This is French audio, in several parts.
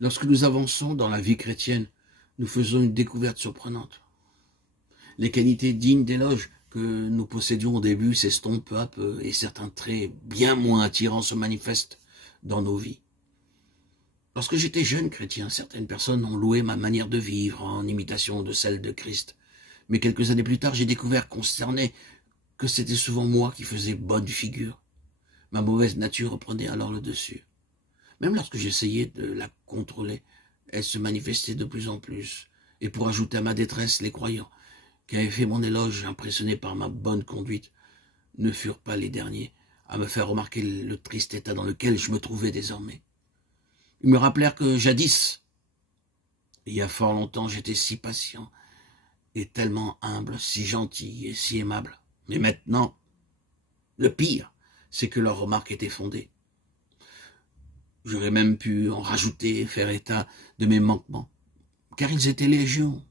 Lorsque nous avançons dans la vie chrétienne, nous faisons une découverte surprenante. Les qualités dignes d'éloge que nous possédions au début s'estompent peu à peu et certains traits bien moins attirants se manifestent dans nos vies. Lorsque j'étais jeune chrétien, certaines personnes ont loué ma manière de vivre en imitation de celle de Christ. Mais quelques années plus tard, j'ai découvert consterné que c'était souvent moi qui faisais bonne figure. Ma mauvaise nature reprenait alors le dessus. Même lorsque j'essayais de la contrôler, elle se manifestait de plus en plus. Et pour ajouter à ma détresse, les croyants, qui avaient fait mon éloge, impressionnés par ma bonne conduite, ne furent pas les derniers à me faire remarquer le triste état dans lequel je me trouvais désormais. Ils me rappelèrent que jadis, il y a fort longtemps, j'étais si patient et tellement humble, si gentil et si aimable. Mais maintenant, le pire, c'est que leurs remarques étaient fondées. J'aurais même pu en rajouter et faire état de mes manquements, car ils étaient légion.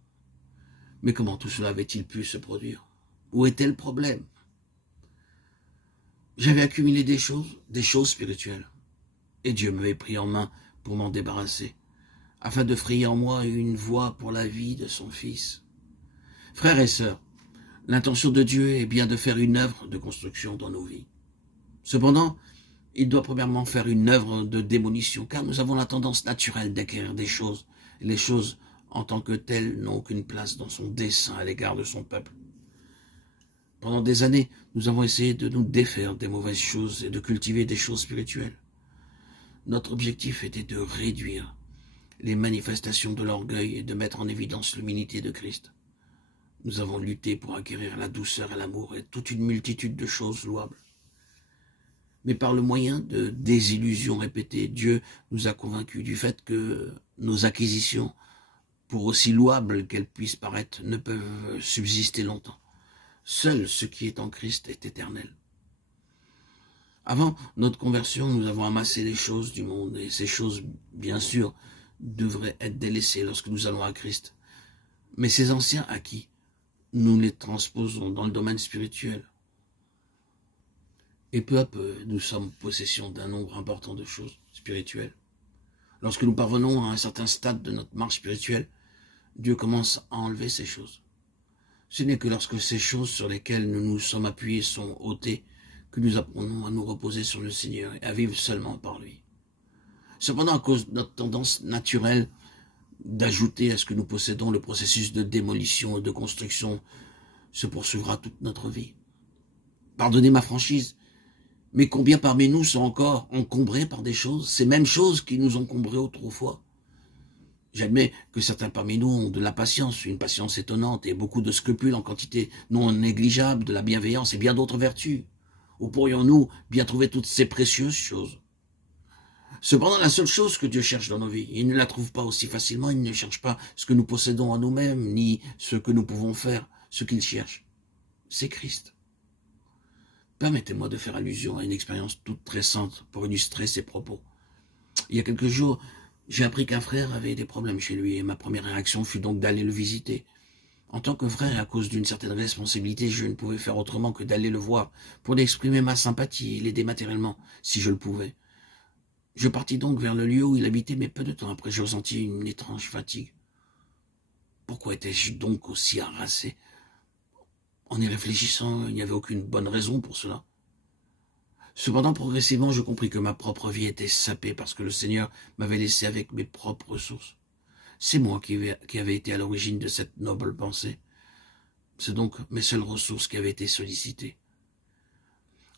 Mais comment tout cela avait-il pu se produire? Où était le problème? J'avais accumulé des choses spirituelles, et Dieu m'avait pris en main pour m'en débarrasser, afin de frayer en moi une voie pour la vie de son Fils. Frères et sœurs, l'intention de Dieu est bien de faire une œuvre de construction dans nos vies. Cependant, il doit premièrement faire une œuvre de démolition, car nous avons la tendance naturelle d'acquérir des choses, et les choses, en tant que telles, n'ont aucune place dans son dessein à l'égard de son peuple. Pendant des années, nous avons essayé de nous défaire des mauvaises choses et de cultiver des choses spirituelles. Notre objectif était de réduire les manifestations de l'orgueil et de mettre en évidence l'humilité de Christ. Nous avons lutté pour acquérir la douceur et l'amour et toute une multitude de choses louables. Mais par le moyen de désillusions répétées, Dieu nous a convaincus du fait que nos acquisitions, pour aussi louables qu'elles puissent paraître, ne peuvent subsister longtemps. Seul ce qui est en Christ est éternel. Avant notre conversion, nous avons amassé les choses du monde, et ces choses, bien sûr, devraient être délaissées lorsque nous allons à Christ. Mais ces anciens acquis, nous les transposons dans le domaine spirituel. Et peu à peu, nous sommes possession d'un nombre important de choses spirituelles. Lorsque nous parvenons à un certain stade de notre marche spirituelle, Dieu commence à enlever ces choses. Ce n'est que lorsque ces choses sur lesquelles nous nous sommes appuyés sont ôtées que nous apprenons à nous reposer sur le Seigneur et à vivre seulement par lui. Cependant, à cause de notre tendance naturelle d'ajouter à ce que nous possédons, le processus de démolition et de construction se poursuivra toute notre vie. Pardonnez ma franchise, mais combien parmi nous sont encore encombrés par des choses, ces mêmes choses qui nous encombraient autrefois? J'admets que certains parmi nous ont de la patience, une patience étonnante, et beaucoup de scrupules en quantité non négligeable, de la bienveillance et bien d'autres vertus. Où pourrions-nous bien trouver toutes ces précieuses choses? Cependant, la seule chose que Dieu cherche dans nos vies, il ne la trouve pas aussi facilement, il ne cherche pas ce que nous possédons en nous-mêmes, ni ce que nous pouvons faire. Ce qu'il cherche, c'est Christ. Permettez-moi de faire allusion à une expérience toute récente pour illustrer ces propos. Il y a quelques jours, j'ai appris qu'un frère avait des problèmes chez lui et ma première réaction fut donc d'aller le visiter. En tant que frère, et à cause d'une certaine responsabilité, je ne pouvais faire autrement que d'aller le voir pour lui exprimer ma sympathie et l'aider matériellement, si je le pouvais. Je partis donc vers le lieu où il habitait, mais peu de temps après, je ressentis une étrange fatigue. Pourquoi étais-je donc aussi harassé? En y réfléchissant, il n'y avait aucune bonne raison pour cela. Cependant, progressivement, je compris que ma propre vie était sapée parce que le Seigneur m'avait laissé avec mes propres ressources. C'est moi qui avais été à l'origine de cette noble pensée. C'est donc mes seules ressources qui avaient été sollicitées.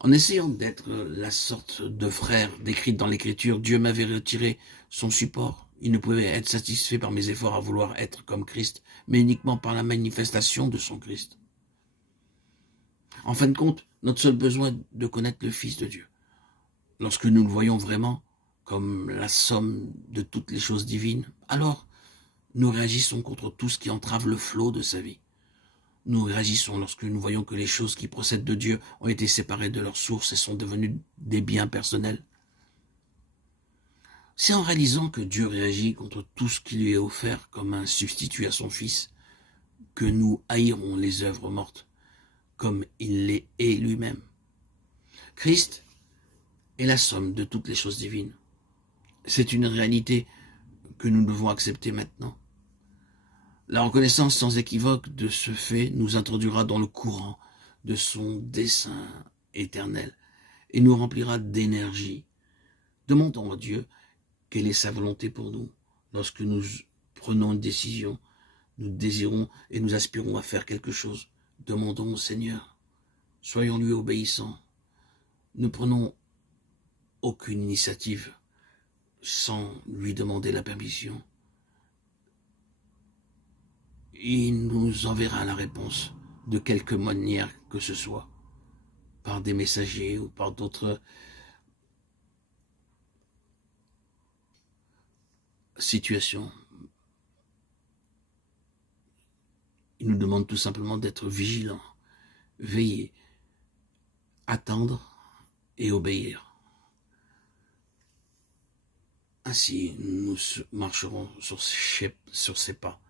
En essayant d'être la sorte de frère décrite dans l'Écriture, Dieu m'avait retiré son support. Il ne pouvait être satisfait par mes efforts à vouloir être comme Christ, mais uniquement par la manifestation de son Christ. En fin de compte, notre seul besoin est de connaître le Fils de Dieu. Lorsque nous le voyons vraiment comme la somme de toutes les choses divines, alors nous réagissons contre tout ce qui entrave le flot de sa vie. Nous réagissons lorsque nous voyons que les choses qui procèdent de Dieu ont été séparées de leur source et sont devenues des biens personnels. C'est en réalisant que Dieu réagit contre tout ce qui lui est offert comme un substitut à son Fils que nous haïrons les œuvres mortes, comme il les hait lui-même. Christ est la somme de toutes les choses divines. C'est une réalité que nous devons accepter maintenant. La reconnaissance sans équivoque de ce fait nous introduira dans le courant de son dessein éternel et nous remplira d'énergie. Demandons à Dieu quelle est sa volonté pour nous. Lorsque nous prenons une décision, nous désirons et nous aspirons à faire quelque chose. Demandons au Seigneur. Soyons lui obéissants. Ne prenons aucune initiative sans lui demander la permission. Il nous enverra la réponse de quelque manière que ce soit, par des messagers ou par d'autres situations. Il nous demande tout simplement d'être vigilants, veiller, attendre et obéir. Ainsi, nous marcherons sur ses pas.